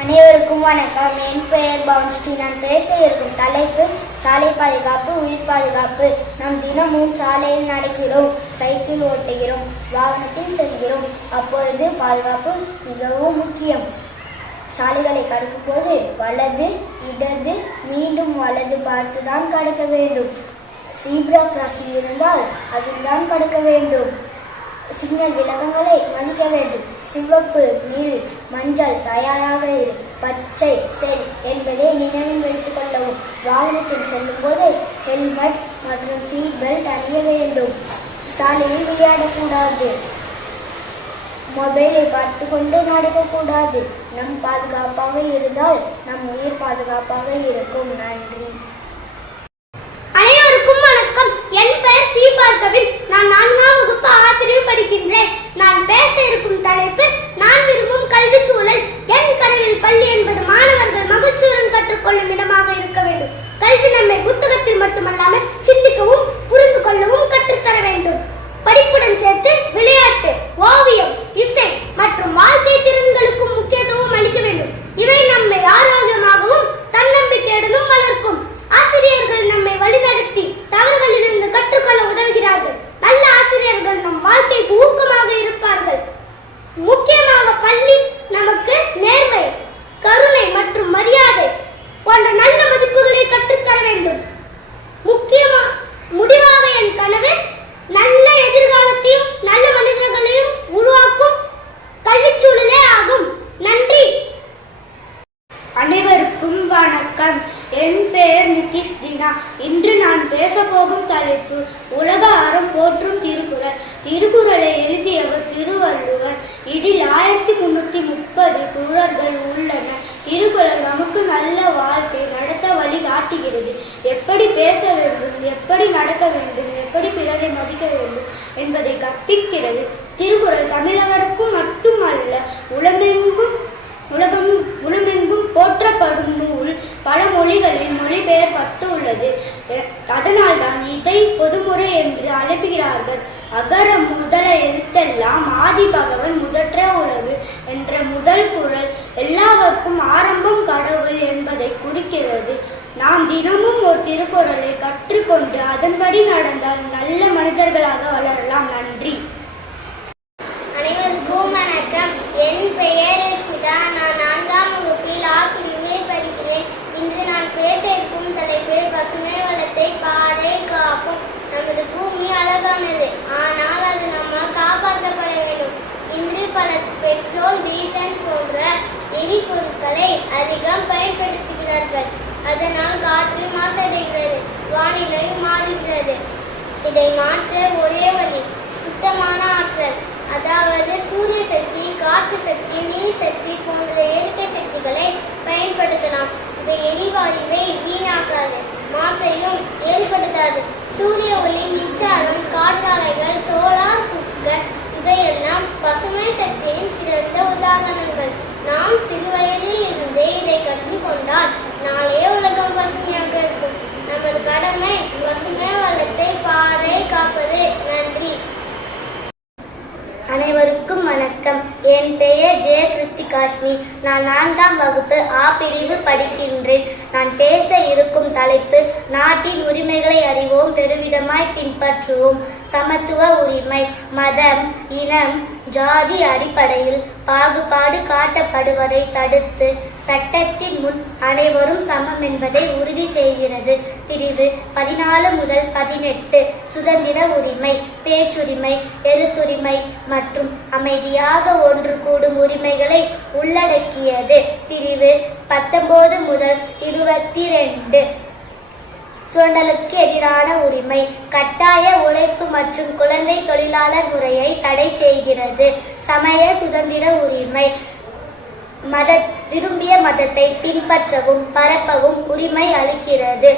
அனைவருக்கும் வணக்கம். என் பெயர் பவுன்ஸ்ரீ. நான் பேச இருக்கும் தலைப்பு சாலை பாதுகாப்பு உயிர் பாதுகாப்பு. நாம் தினமும் சாலையில் நடக்கிறோம் சைக்கிள் ஓட்டுகிறோம் வாகனத்தில் செல்கிறோம். அப்பொழுது பாதுகாப்பு மிகவும் முக்கியம். சாலைகளை கடக்கும் போது வலது இடது மீண்டும் வலது பார்த்து தான் கடக்க வேண்டும். சீப்ரா கிராசிங் இருந்தால் அதில் தான் கடக்க வேண்டும். சிக்னல் விளக்கங்களை மதிக்க வேண்டும். சிவப்பு நீல் மஞ்சள் தயாராக இரு. பச்சை செல் என்பதை நினைவில் வைத்துக் கொள்ளவும். வாகனத்தில் செல்லும்போது ஹெல்மெட் மற்றும் சீட் பெல்ட் அணிய வேண்டும். சாலையில் விளையாடக்கூடாது. மொபைலை பார்த்து கொண்டு நடக்கக்கூடாது. நம் பாதுகாப்பாக இருந்தால் நம் உயிர் பாதுகாப்பாக இருக்கும். நன்றி அனைவருக்கும் வணக்கம் என் பெயர் சி பார்க்கவின் நான் நான்காம் வகுப்பு ஆ பிரிவு படிக்கின்றேன் நான் பேச இருக்கும் தலைப்பு நான் விரும்பும் கல்வி சூழல் என் கனவில் பள்ளி என்பது மாணவர்கள் மகிழ்ச்சியுடன் கற்றுக்கொள்ளும் இடமாக இருக்க வேண்டும் கல்வி நம்மை புத்தகத்தில் மட்டுமல்லாமல் சிந்திக்கவும் புரிந்து கொள்ளவும் கற்றுத்தர வேண்டும். படிப்புடன் சேர்த்து விளையாட்டு ஓவியம் இசை மற்றும் வாழ்க்கை திறன்களுக்கும் முக்கியத்துவம் அளிக்க வேண்டும் இவை நம்மை ஆரோக்கியமாகவும் தன்னம்பிக்கையுடனும் வளர்க்கும் ஆசிரியர்கள் நம்மை வழிநடத்தி தவறுகளிலிருந்து கற்றுக்கொள்ள உதவுகிறார்கள் நல்ல ஆசிரியர்கள் நம் வாழ்க்கைக்கு ஊக்கமாக இருப்பார்கள் முக்கியமாக பள்ளி நமக்கு நேர்மை கருணை மற்றும் மரியாதை போன்ற நல்ல மதிப்புகளை கற்றுத்தர வேண்டும் முக்கியமா முடிவாக என் கனவு நல்ல எதிர்காலத்தையும் நல்ல மனிதர்களையும் உருவாக்கும் கல்விச் சூழலே ஆகும் நன்றி அனைவருக்கும் வணக்கம் என் பெயர் நிதிஷ் தினா இன்று நான் பேச போகும் தலைப்பு உலக அறம் போற்றும் திருக்குறள். திருக்குறளை எழுதியவர் திருவள்ளுவர். இதில் ஆயிரத்தி முன்னூத்தி முப்பது குறள்கள் உள்ளன. திருக்குறள் நமக்கு நல்ல வாழ்க்கை நடத்த வழி காட்டுகிறது. எப்படி பேச வேண்டும் எப்படி நடக்க வேண்டும் எப்படி பிறரை மதிக்க வேண்டும் என்பதை கற்பிக்கிறது. திருக்குறள் தமிழகருக்கும் மட்டுமல்ல உலகெங்கும் உலகம் உலகெங்கும் போற்றப்படும் நூல். பல மொழிகளில் மொழிபெயர்ப்பட்டு உள்ளது அதனால்தான் இதை பொதுமுறை என்று அழைப்புகிறார்கள். அகர முதல எழுத்தெல்லாம் ஆதி பகவன் முதற்ற உலகு என்ற முதல் குரல் எல்லாவர்க்கும் ஆரம்பம் கடவுள் என்பதை குறிக்கிறது. நாம் தினமும் ஒரு திருக்குறளை கற்றுக்கொண்டு அதன்படி நடந்தால் நல்ல மனிதர்களாக வளரலாம். நன்றி. அனைவருக்கும் வணக்கம். என் பெயர் ஸ்மிதா நான் நான்காம் வகுப்பில் ஆ பிரிவில் படிக்கிறேன் இன்று நான் பேச இருக்கும் தலைப்பு பசுமை வளத்தை பாறை காப்போம் நமது பூமி அழகானது ஆனால் அது நம்மால் காப்பாற்றப்பட வேண்டும் இன்று பல பெட்ரோல் டீசல் போன்ற எரிபொருட்களை அதிகம் பயன்படுத்துகிறார்கள் அதனால் காற்று மாசடைகிறது வானிலை மாறுகிறது. இதை மாற்ற ஒரே வழி சுத்தமான ஆற்றல். அதாவது சூரிய சக்தி காற்று சக்தி நீர் சக்தி போன்ற இயற்கை சக்திகளை பயன்படுத்தலாம். இவை எரிவாயுவை வீணாக்காது மாசையும் ஏற்படுத்தாது. சூரிய ஒளி மிச்ச கொண்டால் நாளைய உலகம் பசுமையாக இருக்கும். நமது கடமை பசுமை வளத்தை பாதை காப்பது. நன்றி. அனைவருக்கும் வணக்கம். என் பெயர் ஜெய கிருத்திகாஷ்மி நான் நான்காம் வகுப்பு ஆ பிரிவு படிக்கின்றேன். நான் பேச இருக்கும் தலைப்பு நாட்டின் உரிமைகளை அறிவோம் பெருவிதமாய் பின்பற்றுவோம் சமத்துவ உரிமை மதம் இனம் ஜாதி அடிப்படையில் பாகுபாடு காட்டப்படுவதை தடுத்து சட்டத்தின் முன் அனைவரும் சமம் என்பதை உறுதி செய்கிறது. பிரிவு பதினாலு முதல் பதினெட்டு சுதந்திர உரிமை பேச்சுரிமை எழுத்துரிமை மற்றும் அமைதியாக ஒன்று கூடும் உரிமைகளை உள்ளடக்கியது. பிரிவு பத்தொன்பது முதல் இருபத்தி ரெண்டு சுரண்டலுக்கு எதிரான உரிமை கட்டாய உழைப்பு மற்றும் குழந்தை தொழிலாளர் முறையை தடை செய்கிறது. சமய சுதந்திர உரிமை. மத விரும்பிய மதத்தை பின்பற்றவும் பரப்பவும் உரிமை அளிக்கிறது.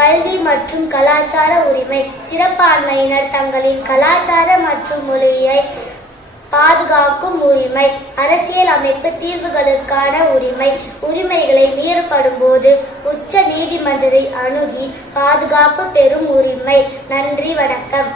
கல்வி மற்றும் கலாச்சார உரிமை. சிறப்பான்மையினர் தங்களின் கலாச்சார மற்றும் மொழியை பாதுகாக்கும் உரிமை அரசியல் அமைப்பு தீர்வுகளுக்கான உரிமை உரிமைகளை மீறப்படும் போது உச்ச நீதிமன்றத்தை அணுகி பாதுகாப்பு பெறும் உரிமை. நன்றி வணக்கம்.